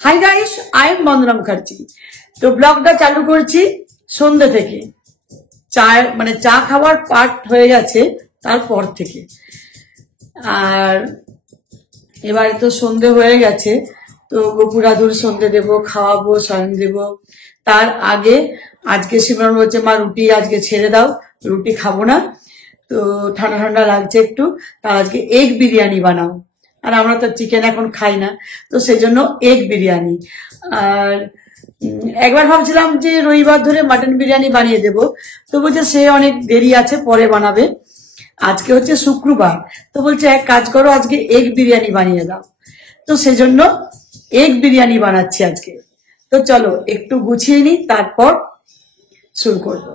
Hi guys, I am বন্দনা মুখার্জি। তো ব্লগটা চালু করছি সন্ধ্যে থেকে। চা খাওয়ার পার্ট হয়ে গেছে তারপর থেকে। আর এবারে তো সন্ধে হয়ে গেছে, তো গোপুরাধুর সন্ধে দেবো, খাওয়াবো, শয়ন দেবো। তার আগে আজকে সিমরন বলছে মা রুটি আজকে ছেড়ে দাও, রুটি খাবো না, তো ঠান্ডা ঠান্ডা লাগছে একটু, তা আজকে এগ বিরিয়ানি বানাও। আর আমরা তো চিকেন এখন খাই না, তো সেই জন্য এগ বিরিয়ানি। আর একবার ভাবছিলাম যে রবিবার ধরে মাটন বিরিয়ানি বানিয়ে দেব, তো বলছে সে অনেক দেরি আছে, পরে বানাবে। আজকে হচ্ছে শুক্রবার, তো বলছে এক কাজ করো আজকে এগ বিরিয়ানি বানিয়ে দাও, তো সেজন্য এগ বিরিয়ানি বানাচ্ছি আজকে। তো চলো একটু গুছিয়ে নিই, তারপর শুরু করবো।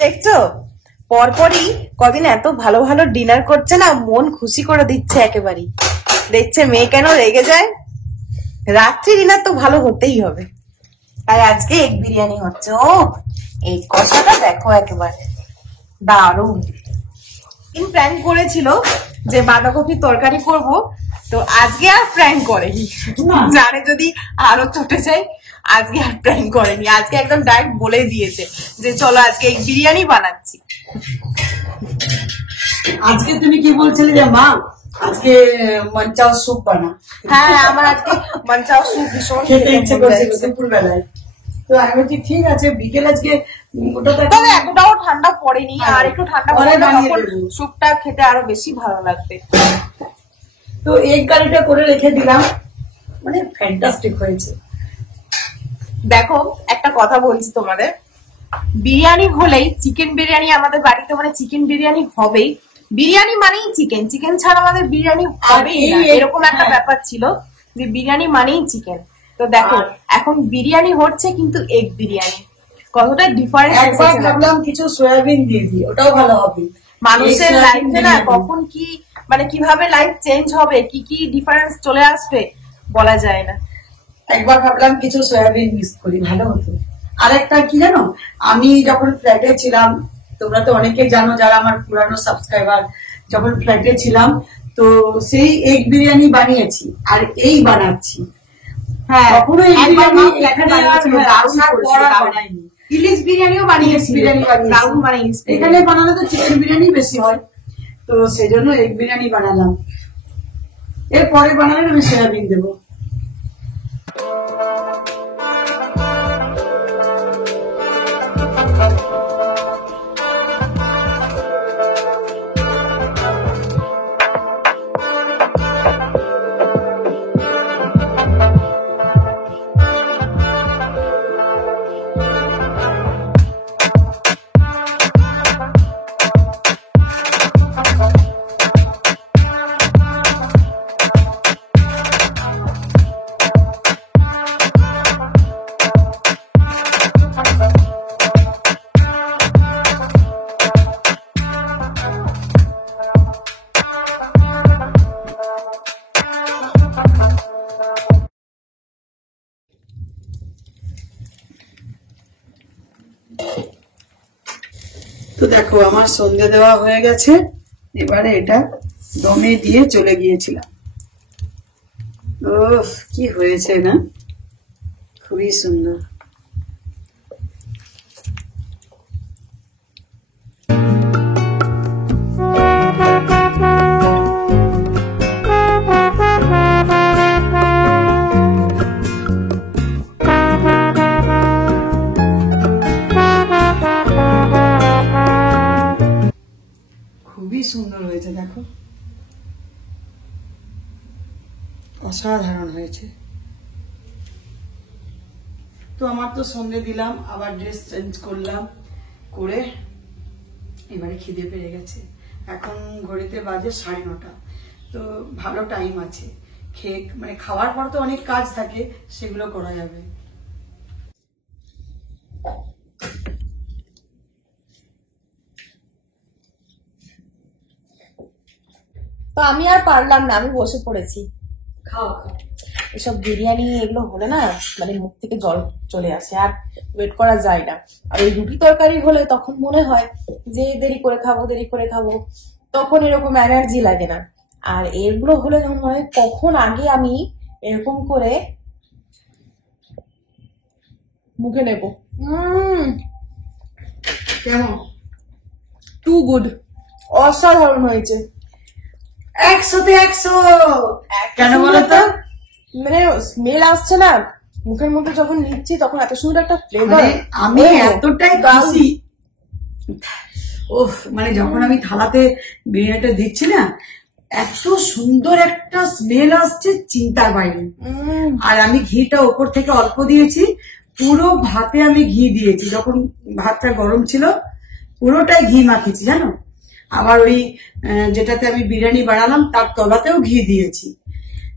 দেখছো পরপরই কদিন এত ভালো ভালো ডিনার করছে না, মন খুশি করে দিচ্ছে একেবারেই। দেখছে মেয়ে কেন রেগে যায়, রাত্রি ডিনার তো ভালো হতেই হবে। আর আজকে এগ বিরিয়ানি হচ্ছে। ও এই কথাটা দেখো একেবারে দারুণ। কিন্তু প্ল্যান করেছিল যে বাঁধাকপির তরকারি করব, তো আজকে আর প্ল্যান করেনি, জানে যদি আরো চটে যায়। আজকে আর প্ল্যান করেনি, আজকে একদম ডাইরেক্ট বলে দিয়েছে যে চলো আজকে এগ বিরিয়ানি বানাচ্ছি। আজকে তুমি কি বলছিলে যে মা আজকে মনচাও স্যুপ বানা? হ্যাঁ, আমার আজকে মনচাও স্যুপ ভীষণ খেতে ইচ্ছে করছে দুপুর বেলায়। তো আমি বলছি ঠিক আছে, বিকেল আজকে তবে এতটাও ঠান্ডা পড়েনি, আর একটু ঠান্ডা পড়লে তখন স্যুপটা খেতে আরো বেশি ভালো লাগবে। তো এগ কারিটা করে রেখে দিলাম, মানে ফ্যান্টাস্টিক হয়েছে। দেখো একটা কথা বলছি তোমাদের, বিরিয়ানি হলেই চিকেন বিরিয়ানি আমাদের বাড়িতে মানে চিকেন বিরিয়ানি হবেই। বিরিয়ানি মানেই চিকেন, চিকেন ছাড়া আমাদের বিরিয়ানি হবেই না, এরকম একটা ব্যাপার ছিল যে বিরিয়ানি মানেই চিকেন। তো দেখো এখন বিরিয়ানি হচ্ছে কিন্তু এগ বিরিয়ানি, কতটা ডিফারেন্স। একবার ভাবলাম কিছু সয়াবিন দিয়ে দিই, ওটাও ভালো হবে। মানুষের লাইফে না কখন কি মানে কিভাবে লাইফ চেঞ্জ হবে, কি কি ডিফারেন্স চলে আসবে বলা যায় না। একবার ভাবলাম কিছু সয়াবিন মিক্স করি, ভালো হতো। আরেকটা কি জানো, আমি যখন ফ্ল্যাটে ছিলাম, তোমরা তো অনেকে জানো যারা আমার পুরানো সাবস্ক্রাইবার, যখন ফ্ল্যাটে ছিলাম তো সেই এগ বিরিয়ানি বানিয়েছি আর এই বানাচ্ছি। হ্যাঁ, কখনো ইলিশ বিরিয়ানিও বানিয়েছি, এখানে বানালে তো চিকেন বিরিয়ানি বেশি হয়, তো সেজন্য এগ বিরিয়ানি বানালাম। এরপরে বানালে আমি সয়াবিন দেবো। তো দেখো আমার সন্ধ্যে দেওয়া হয়ে গেছে, এবারে এটা দমে দিয়ে চলে গিয়েছিলাম। ওহ কি হয়েছে না, খুবই সুন্দর। খুবই সুন্দর হয়েছে দেখো, অসাধারণ হয়েছে। তো আমার তো সন্ধে দিলাম, আবার ড্রেস চেঞ্জ করলাম, করে এবারে খিদে পেয়ে গেছে। এখন ঘড়িতে বাজে 9:30, তো ভালো টাইম আছে। খেয়ে মানে খাওয়ার পর তো অনেক কাজ থাকে, সেগুলো করা যাবে। তো আমি আর পারলাম না, আমি বসে পড়েছি। খাও খাও। এসব বিরিয়ানি এগুলো হলে না মানে মুখ থেকে জল চলে আসে, আর ওয়েট করা যায় না। আর ওই রুটি তরকারি হলে তখন মনে হয় যে দেরি করে খাবো দেরি করে খাবো, তখন এরকম এনার্জি লাগে না। আর এগুলো হলে মনে হয় কখন আগে আমি এরকম করে মুখে নেব। কেমন? টু গুড, অসাধারণ হয়েছে। 100-তে 100। কেন বলতো? মানে স্মেল আসছে না মুখের মধ্যে, যখন নিচ্ছি তখন এত সুন্দর একটা ফ্লেভার। আমি এতটাই খুশি, ওফ মানে যখন আমি থালাতে বিরিয়ানিটা দিচ্ছি না, এত সুন্দর একটা স্মেল আসছে চিন্তার বাইরে। আর আমি ঘিটা ওপর থেকে অল্প দিয়েছি, পুরো ভাতে আমি ঘি দিয়েছি। যখন ভাতটা গরম ছিল পুরোটাই ঘি মাখিয়েছি জানো। আবার ওই যেটাতে আমি বিরিয়ানি বানালাম তার তলাতেও ঘি দিয়েছি,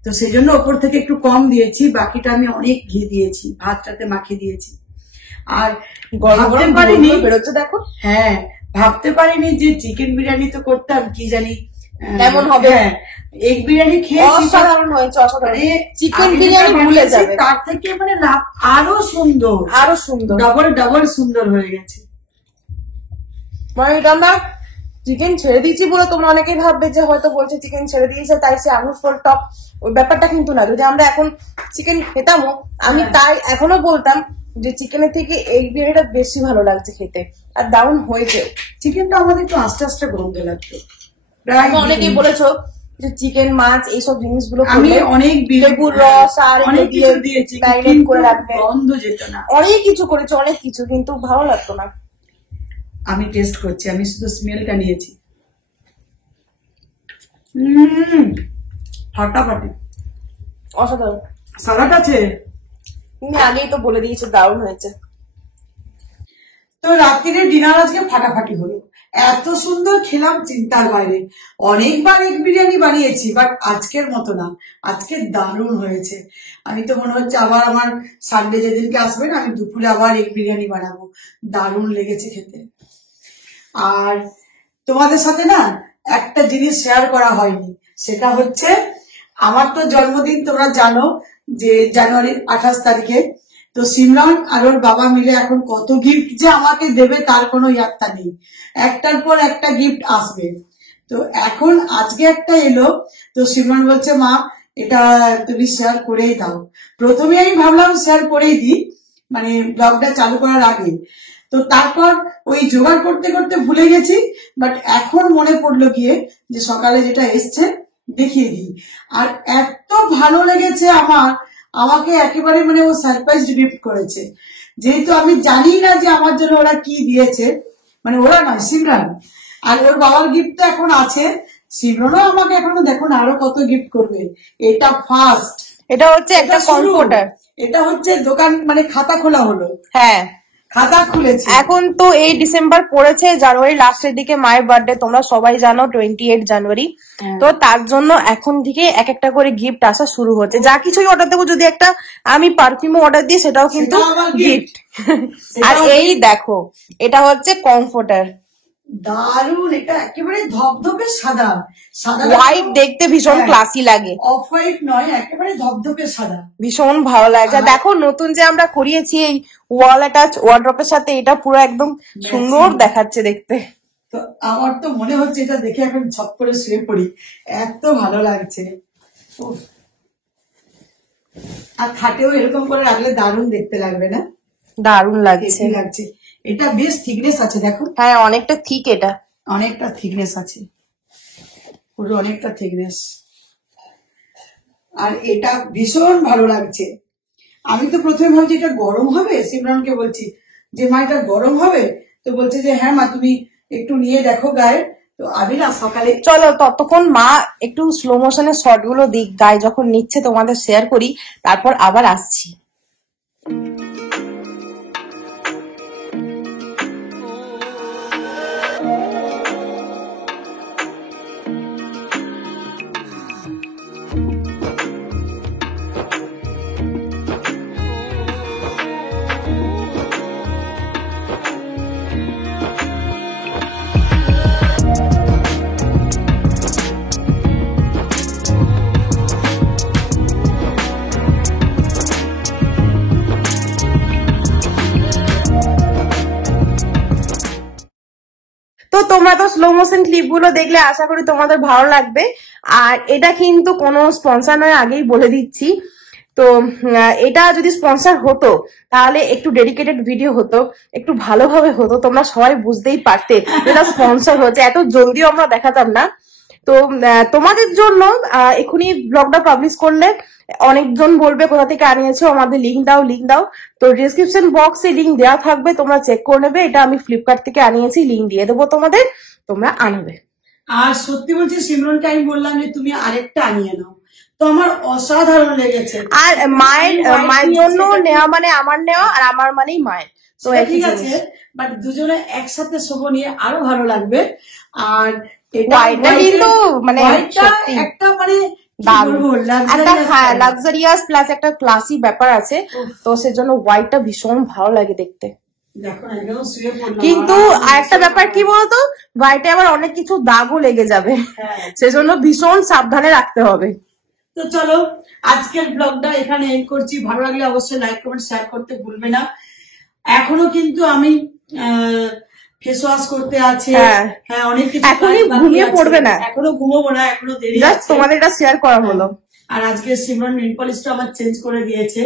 তো সেই জন্য ওপর থেকে একটু কম দিয়েছি, বাকিটা আমি অনেক ঘি দিয়েছি, ভাতটাতে মাখিয়ে দিয়েছি। আর ভাবতে পারিনি, বেরোচ্ছে দেখো। হ্যাঁ ভাবতে পারিনি যে চিকেন বিরিয়ানি তো করতাম, কি জানি কেমন হবে। হ্যাঁ এগ বিরিয়ানি খেয়েছি, অসাধারণ হয়েছে, অসাধারণ। চিকেন বিরিয়ানি ভুলে যাবে, তার থেকে মানে আরো সুন্দর, আরো সুন্দর, ডবল সুন্দর হয়ে গেছে। মানে এটা আমরা চিকেন ছেড়ে দিয়েছি বলে তোমরা অনেকেই ভাববে যে হয়তো বলছে চিকেন ছেড়ে দিয়েছে তাই সে আঙুর ফল টক, ওই ব্যাপারটা কিন্তু না। যদি আমরা এখন চিকেন খেতামও, আমি তাই এখনো বলতাম যে চিকেনের থেকে এগ বিরিয়ানিটা বেশি ভালো লাগছে খেতে, আর দারুণ হয়েছে। চিকেনটা আমাদের একটু আস্তে আস্তে গন্ধে লাগতো। অনেকেই বলেছো যে চিকেন মাছ এইসব জিনিসগুলো আমি অনেক লেবুর রস আর অনেক কিছু দিয়েছি, ম্যারিনেট করে রাখবে, গন্ধ যেত না। অনেক কিছু করেছে, অনেক কিছু, কিন্তু ভালো লাগতো না। আমি টেস্ট করছি, আমি শুধু স্মেলটা নিয়েছি। ফাটাফাটি, অসাধারণ। সালাড আছে, তুমি আগেই তো বলে দিয়েছো দারুণ হয়েছে। তো রাত্রিরে ডিনার আজকে ফাটাফাটি হলো, এত সুন্দর খেলাম চিন্তার বাইরে। অনেকবার এগ বিরিয়ানি বানিয়েছি, বাট আজকের মতো না, আজকে দারুণ হয়েছে। আমি তো মনে হচ্ছে আবার আমার সানডে যেদিনকে আসবে না, আমি দুপুরে আবার এগ বিরিয়ানি বানাবো, দারুণ লেগেছে খেতে। আর তোমাদের সাথে না একটা জিনিস শেয়ার করা হয়নি, সেটা হচ্ছে আমার তো জন্মদিন তোমরা জানো যে জানুয়ারির 28 তারিখে। তো সিমরন আর ওর বাবা মিলে এখন কত গিফট যে আমাকে দেবে তার কোনো ইয়াত্তা নেই, একটার পর একটা গিফট আসবে। তো এখন আজকে একটা এলো, তো সিমরন বলছে মা এটা তুমি শেয়ার করেই দাও। প্রথমে আমি ভাবলাম শেয়ার করেই দিই, মানে ব্লগটা চালু করার আগে। তো তারপর ওই জোগাড় করতে করতে ভুলে গেছি, বাট এখন মনে পড়লো গিয়ে যে সকালে যেটা এসছে দেখিয়ে দিই। আর এত ভালো লেগেছে আমার, আমাকে একেবারে মানে ও সারপ্রাইজ গিফট করেছে, যেহেতু আমি জানি না যে আমার জন্য ওরা কি দিয়েছে, মানে ওরা নয় সিমরান। আর ওর বাবার গিফট এখন আছে, সিমরানও আমাকে এখনো দেখো না আরো কত গিফট করবে। এটা ফার্স্ট, এটা হচ্ছে একটা কমফোর্টার, এটা হচ্ছে দোকান মানে খাতা খোলা হলো। হ্যাঁ খাতা খুলেছে। এখন তো এই ডিসেম্বর পড়েছে, জানুয়ারি লাস্টের দিকে মায়ের বার্থডে তোমরা সবাই জানো 28 জানুয়ারি। তো তার জন্য এখন থেকে এক একটা করে গিফট আসা শুরু হচ্ছে। যা কিছুই অর্ডার দেবো, যদি একটা আমি পারফিউমও অর্ডার দিই সেটাও কিন্তু গিফট। আর এই দেখো এটা হচ্ছে কমফোর্টার, দারুন, এটা একেবারে ধবধবে সাদা সাদা, হোয়াইট দেখতে ভীষণ ক্লাসি লাগে, অফ হোয়াইট নয়, একেবারে ধবধবে সাদা, ভীষণ ভালো লাগছে। দেখো নতুন যে আমরা করিয়েছি এই ওয়াল অ্যাটাচ ওয়ার্ড্রপের সাথে, এটা পুরো একদম সুন্দর দেখাচ্ছে দেখতে। তো আমার তো মনে হচ্ছে এটা দেখে এখন ছপ করে শুয়ে পড়ি, এত ভালো লাগছে। আর খাটেও এরকম করে রাখলে দারুণ দেখতে লাগবে না? দারুণ লাগছে লাগছে। এটা বেশ থিকনেস আছে দেখো। হ্যাঁ অনেকটা ঠিক, এটা অনেকটা থিকনেস আছে, পুরো অনেকটা থিকনেস। আর এটা ভীষণ ভালো লাগছে। আমি তো প্রথমে ভাবছি এটা গরম হবে, সিমরনকে বলছি যে মা এটা গরম হবে, তো বলছে যে হ্যাঁ মা তুমি একটু নিয়ে দেখো গায়ে। তো আমি না সকালে, চলো ততক্ষণ মা একটু স্লো মোশনে শর্ট গুলো দিক, গায়ে যখন নিচ্ছে তোমাদের শেয়ার করি, তারপর আবার আসছি। তো তোমরা তো স্লো মোশন ক্লিপ গুলো দেখলে, আশা করি তোমাদের ভালো লাগবে। আর এটা কিন্তু কোনো স্পন্সর নয়, আগেই বলে দিচ্ছি। তো এটা যদি স্পন্সর হতো তাহলে একটু ডেডিকেটেড ভিডিও হতো, একটু ভালোভাবে হতো, তোমরা সবাই বুঝতেই পারতে এটা স্পন্সর হচ্ছে, এত জলদিও আমরা দেখাতাম না। তো তোমাদের জন্য এখনই ব্লগটা পাবলিশ করলে অনেকজন বলবে কোথা থেকে আনিয়েছো, আমাদের লিঙ্ক দাও লিঙ্ক দাও। তো ডিসক্রিপশন বক্সে লিঙ্ক দেওয়া থাকবে, তোমরা চেক করে নেবে। এটা আমি ফ্লিপকার্ট থেকে আনিয়েছি, লিঙ্ক দিয়ে দেবো তোমাদের, তোমরা আনবে। আর সত্যি বলছি সিমরনকে আমি বললাম যে তুমি আরেকটা আনিয়ে নাও, তো আমার অসাধারণ লেগেছে। আর মায়ের জন্য নেওয়া মানে আমার নেওয়া, আর আমার মানেই মায়ের, তো ঠিক আছে, বাট দুজনে একসাথে শোভো নিয়ে আরো ভালো লাগবে। আর এটা কিন্তু মানে একটা মানে লাক্সারিয়াস প্লাস একটা ক্লাসি ব্যাপার আছে, তো সেজন্য হোয়াইটটা ভীষণ ভালো লাগে দেখতে। কিন্তু আরেকটা ব্যাপার কি বলতো, হোয়াইটে আবার অনেক কিছু দাগও লেগে যাবে, সেজন্য ভীষণ সাবধানে রাখতে হবে। তো চলো আজকের ব্লগটা এখানে এন্ড করছি। ভালো লাগলে অবশ্যই লাইক কমেন্ট শেয়ার করতে ভুলবে না। এখনো কিন্তু আমি ফেস ওয়াশ করতে আছে, হ্যাঁ অনেক কিছু, এখনই ঘুমিয়ে পড়বে না, এখনো ঘুমোবো না, এখনো দেরি আছে। তোমাদের এটা শেয়ার করা হলো। আর আজকে সিমরন নেল পলিশটা আমার চেঞ্জ করে দিয়েছে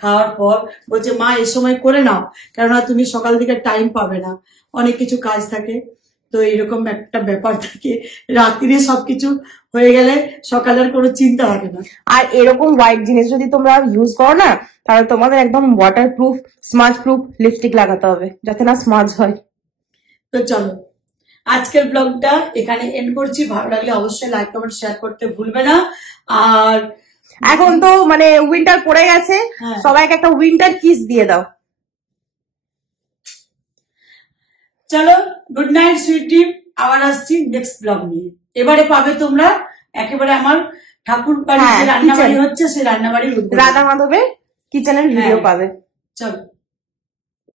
খাওয়ার পর, বলছে মা এই সময় করে নাও, কেননা তুমি সকাল থেকে টাইম পাবে না, অনেক কিছু কাজ থাকে। তো এরকম একটা ব্যাপার থাকে, রাত্রিরে সবকিছু হয়ে গেলে সকালের কোনো চিন্তা থাকে না। আর এরকম হোয়াইট জিনিস যদি তোমরা ইউজ করো না, তাহলে তোমাদের একদম water proof smudge proof lipstick লাগাতে হবে, যাতে না স্মাজ হয়। তো চলো আজকের ব্লগটা এখানে এন্ড করছি। ভালো লাগলে অবশ্যই লাইক কমেন্ট শেয়ার করতে ভুলবে না। আর এখন তো মানে উইন্টার পড়ে গেছে, সবাইকে একটা উইন্টার কিস দিয়ে দাও। চলো গুড নাইট সুইট টিম, আবার আসছি নেক্সট ব্লগ নিয়ে। এবারে পাবে তোমরা একেবারে আমার ঠাকুর বাড়ি যে রান্নাবাড়ি হচ্ছে, সেই রান্নাবাড়ির রাধা মাধবের কিচেনের ভিডিও পাবে। চলো।